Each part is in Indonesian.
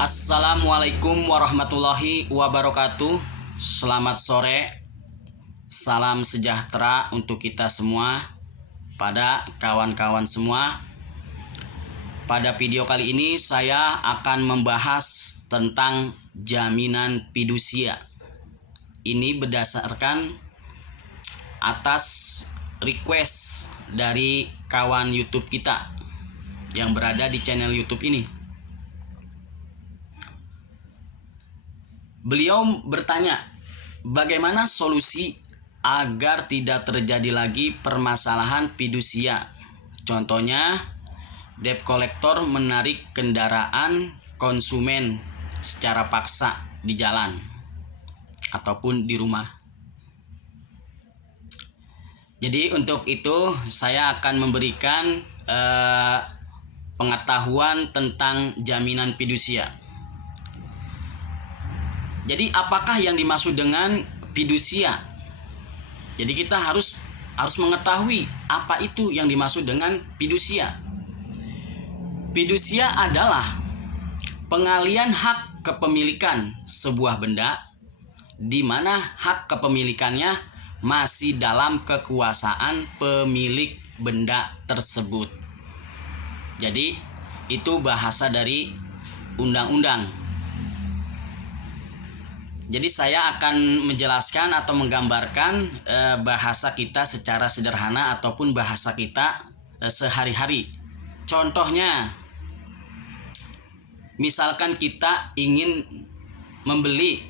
Assalamualaikum warahmatullahi wabarakatuh. Selamat sore. Salam sejahtera untuk kita semua, pada kawan-kawan semua. Pada video kali ini saya akan membahas tentang jaminan fidusia. Ini berdasarkan atas request dari kawan YouTube kita yang berada di channel YouTube ini. Beliau bertanya, bagaimana solusi agar tidak terjadi lagi permasalahan fidusia? Contohnya, debt collector menarik kendaraan konsumen secara paksa di jalan ataupun di rumah. Jadi untuk itu saya akan memberikan pengetahuan tentang jaminan fidusia. Jadi apakah yang dimaksud dengan fidusia? Jadi kita harus mengetahui apa itu yang dimaksud dengan fidusia. Fidusia adalah pengalian hak kepemilikan sebuah benda di mana hak kepemilikannya masih dalam kekuasaan pemilik benda tersebut. Jadi itu bahasa dari undang-undang. Jadi saya akan menjelaskan atau menggambarkan bahasa kita secara sederhana ataupun bahasa kita sehari-hari. Contohnya, misalkan kita ingin membeli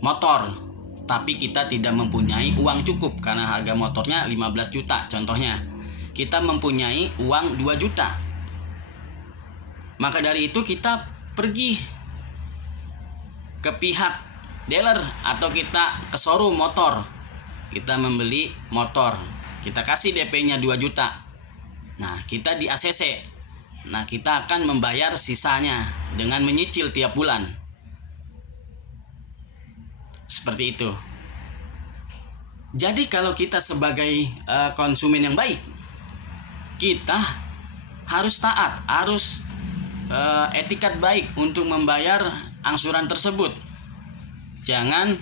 motor, tapi kita tidak mempunyai uang cukup karena harga motornya 15 juta. Contohnya, kita mempunyai uang 2 juta. Maka dari itu kita pergi ke pihak dealer atau kita ke showroom motor, kita membeli motor, kita kasih DP-nya 2 juta. Nah, kita di ACC. Nah, kita akan membayar sisanya dengan menyicil tiap bulan. Seperti itu. Jadi kalau kita sebagai konsumen yang baik, kita harus taat, harus etikat baik untuk membayar angsuran tersebut. Jangan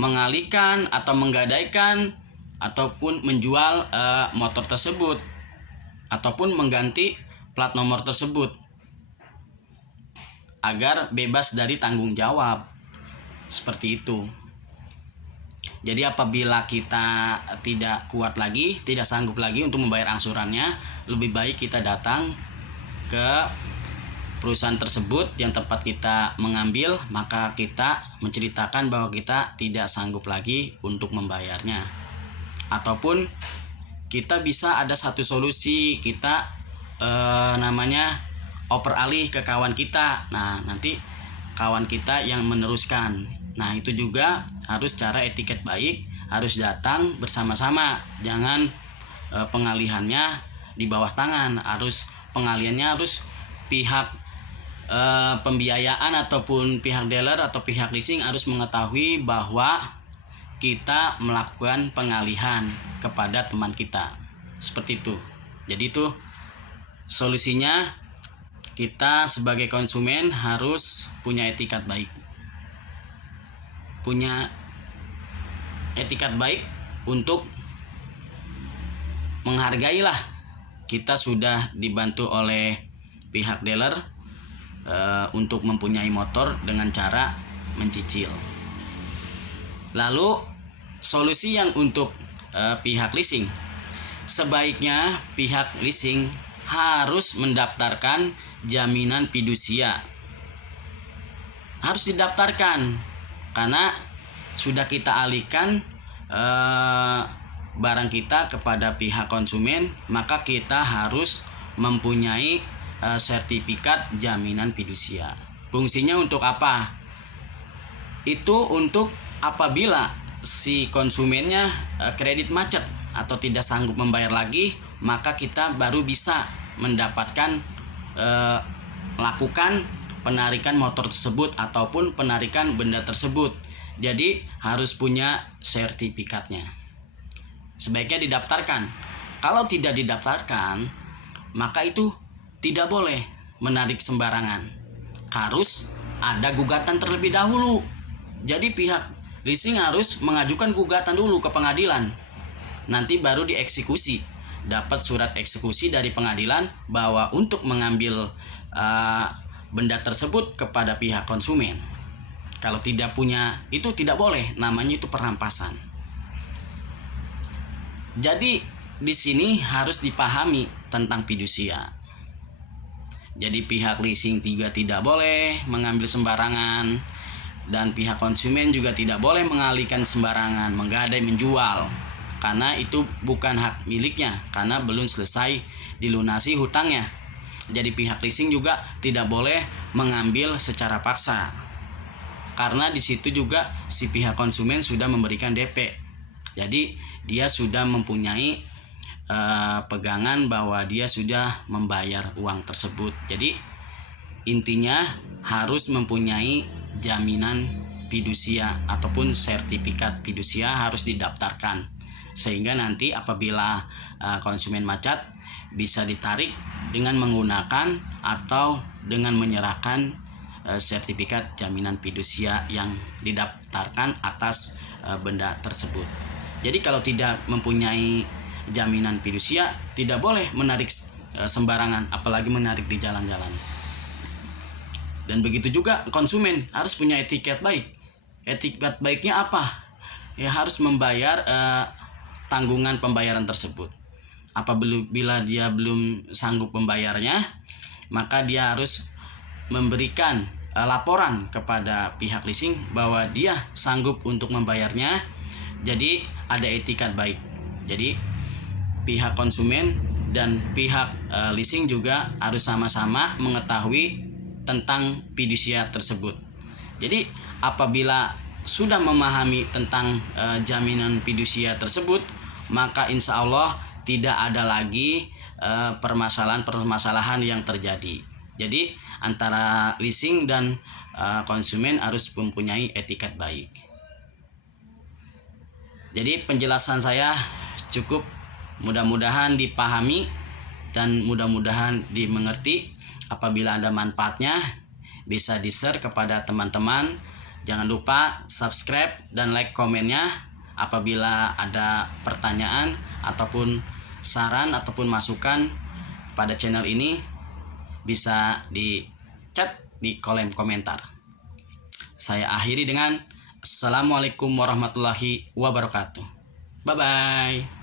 mengalihkan atau menggadaikan ataupun menjual motor tersebut ataupun mengganti plat nomor tersebut agar bebas dari tanggung jawab. Seperti itu. Jadi apabila kita tidak kuat lagi, tidak sanggup lagi untuk membayar angsurannya, lebih baik kita datang ke perusahaan tersebut yang tempat kita mengambil, maka kita menceritakan bahwa kita tidak sanggup lagi untuk membayarnya. Ataupun kita bisa ada satu solusi, kita namanya oper alih ke kawan kita. Nah, nanti kawan kita yang meneruskan. Nah, itu juga harus cara etiket baik, harus datang bersama-sama. Jangan pengalihannya di bawah tangan, pengalihannya harus pihak pembiayaan ataupun pihak dealer atau pihak leasing harus mengetahui bahwa kita melakukan pengalihan kepada teman kita. Seperti itu. Jadi itu solusinya, kita sebagai konsumen harus punya etikat baik. Punya etikat baik untuk menghargailah. Kita sudah dibantu oleh pihak dealer untuk mempunyai motor dengan cara mencicil. Lalu solusi yang untuk pihak leasing, sebaiknya pihak leasing harus mendaftarkan jaminan fidusia. Harus didaftarkan karena sudah kita alihkan barang kita kepada pihak konsumen, maka kita harus mempunyai sertifikat jaminan fidusia. Fungsinya untuk apa? Itu untuk apabila si konsumennya kredit macet atau tidak sanggup membayar lagi, maka kita baru bisa mendapatkan melakukan penarikan motor tersebut ataupun penarikan benda tersebut. Jadi harus punya sertifikatnya. Sebaiknya didaftarkan. Kalau tidak didaftarkan, maka itu tidak boleh menarik sembarangan. harus ada gugatan terlebih dahulu. Jadi pihak leasing harus mengajukan gugatan dulu ke pengadilan. Nanti baru dieksekusi. Dapat surat eksekusi dari pengadilan bahwa untuk mengambil benda tersebut kepada pihak konsumen. Kalau tidak punya itu tidak boleh, namanya itu perampasan. Jadi di sini harus dipahami tentang fidusia. Jadi pihak leasing tidak boleh mengambil sembarangan, dan pihak konsumen juga tidak boleh mengalihkan sembarangan, menggadai, menjual, karena itu bukan hak miliknya, karena belum selesai dilunasi hutangnya. Jadi pihak leasing juga tidak boleh mengambil secara paksa, karena di situ juga si pihak konsumen sudah memberikan DP. Jadi dia sudah mempunyai pegangan bahwa dia sudah membayar uang tersebut. Jadi intinya harus mempunyai jaminan fidusia ataupun sertifikat fidusia harus didaftarkan, sehingga nanti apabila konsumen macet bisa ditarik dengan menggunakan atau dengan menyerahkan sertifikat jaminan fidusia yang didaftarkan atas benda tersebut. Jadi kalau tidak mempunyai jaminan fidusia tidak boleh menarik sembarangan, apalagi menarik di jalan-jalan. Dan begitu juga konsumen harus punya etiket baik. Etiket baiknya apa? Ya harus membayar tanggungan pembayaran tersebut. Apabila dia belum sanggup membayarnya, maka dia harus memberikan laporan kepada pihak leasing bahwa dia sanggup untuk membayarnya. Jadi ada etiket baik. Jadi pihak konsumen dan pihak leasing juga harus sama-sama mengetahui tentang fidusia tersebut. Jadi apabila sudah memahami tentang jaminan fidusia tersebut, maka insya Allah tidak ada lagi permasalahan yang terjadi. Jadi antara leasing dan konsumen harus mempunyai etiket baik. Jadi penjelasan saya cukup, mudah-mudahan dipahami dan mudah-mudahan dimengerti. Apabila ada manfaatnya bisa di-share kepada teman-teman. Jangan lupa subscribe dan like komennya. Apabila ada pertanyaan ataupun saran ataupun masukan pada channel ini bisa di chat di kolom komentar. Saya akhiri dengan Assalamualaikum warahmatullahi wabarakatuh. Bye bye.